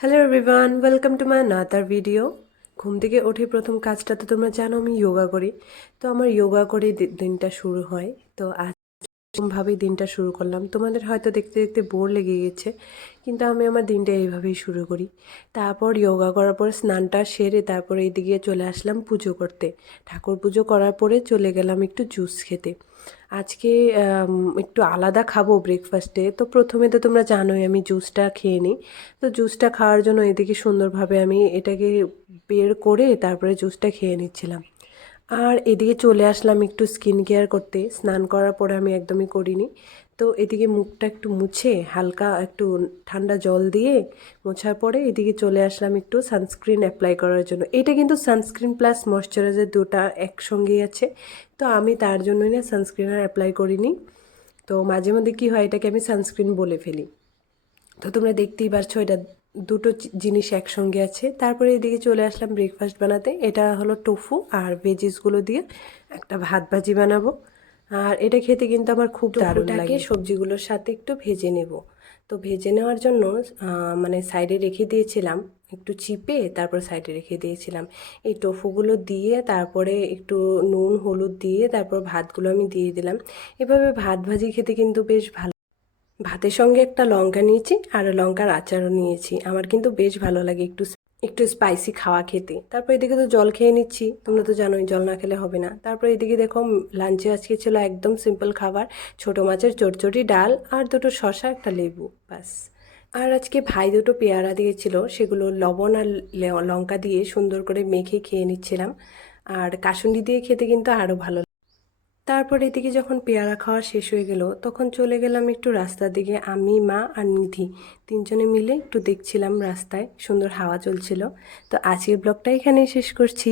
Hello everyone, welcome to my another video. ঘুম থেকে উঠে প্রথম কাজটা তো তোমরা জানো আমি যোগা করি। তো আমার যোগা করে দিনটা শুরু হয়। তো আজ এরকমভাবেই দিনটা শুরু করলাম। তোমাদের হয়তো দেখতে দেখতে বোর লেগে গেছে, কিন্তু আমি আমার দিনটা এইভাবেই শুরু করি। তারপর যোগা করার পর স্নানটা সেরে তারপর এইদিকে চলে আসলাম পুজো করতে। ঠাকুর পুজো করার পরে চলে গেলাম একটু জুস খেতে। আজকে একটু আলাদা খাবো ব্রেকফাস্টে। তো প্রথমে তো তোমরা জানোই আমি জুসটা খেয়ে নিই। তো জুসটা খাওয়ার জন্য এদিকে সুন্দরভাবে আমি এটাকে বের করে তারপরে জুসটা খেয়ে নিচ্ছিলাম। আর এদিকে চলে আসলাম একটু স্কিন কেয়ার করতে। স্নান করার পরে আমি একদমই করিনি। তো এদিকে মুখটা একটু মুছে হালকা একটু ঠান্ডা জল দিয়ে মোছার পরে এদিকে চলে আসলাম একটু সানস্ক্রিন অ্যাপ্লাই করার জন্য। এটা কিন্তু সানস্ক্রিন প্লাস ময়শ্চারাইজার দুটা একসঙ্গেই আছে। তো আমি তার জন্যই না সানস্ক্রিন আর অ্যাপ্লাই করিনি। তো মাঝে মধ্যে কী হয়, এটাকে আমি সানস্ক্রিন বলে ফেলি। তো তোমরা দেখতেই পারছো এটা দুটো জিনিস একসঙ্গে আছে। তারপরে এদিকে চলে আসলাম ব্রেকফাস্ট বানাতে। এটা হলো টোফু আর ভেজিসগুলো দিয়ে একটা ভাত ভাজি বানাবো। আর এটা খেতে কিন্তু আমার খুব দারুণ লাগে। সবজিগুলোর সাথে একটু ভেজে নেব। তো ভেজে নেওয়ার জন্য মানে সাইডে রেখে দিয়েছিলাম একটু চিপে, তারপর সাইডে রেখে দিয়েছিলাম এই টোফুগুলো দিয়ে, তারপরে একটু নুন হলুদ দিয়ে তারপর ভাতগুলো আমি দিয়ে দিলাম। এভাবে ভাত ভাজি খেতে কিন্তু বেশ ভালো। ভাতের সঙ্গে একটা লঙ্কা নিয়েছি আর লঙ্কার আচারও নিয়েছি। আমার কিন্তু বেশ ভালো লাগে একটু একটু স্পাইসি খাওয়া খেতে। তারপর এদিকে তো জল খেয়ে নিচ্ছি, তোমরা তো জানোই জল না খেলে হবে না। তারপর এদিকে দেখো লাঞ্চে আজকে ছিল একদম সিম্পল খাবার, ছোটো মাছের চচ্চড়ি, ডাল আর দুটো শসা, একটা লেবু, ব্যাস। আর আজকে ভাই দুটো পেয়ারা দিয়েছিল, সেগুলো লবণ আর লঙ্কা দিয়ে সুন্দর করে মেখে খেয়ে নিচ্ছিলাম। আর কাসুন্দি দিয়ে খেতে কিন্তু আরও ভালো। তারপর এদিকে যখন পেয়ারা খাওয়া শেষ হয়ে গেল তখন চলে গেলাম একটু রাস্তার দিকে। আমি, মা আর নিধি তিনজনে মিলে একটু দেখছিলাম রাস্তায় সুন্দর হাওয়া চলছিল। তো আজকের ব্লগটা এখানেই শেষ করছি।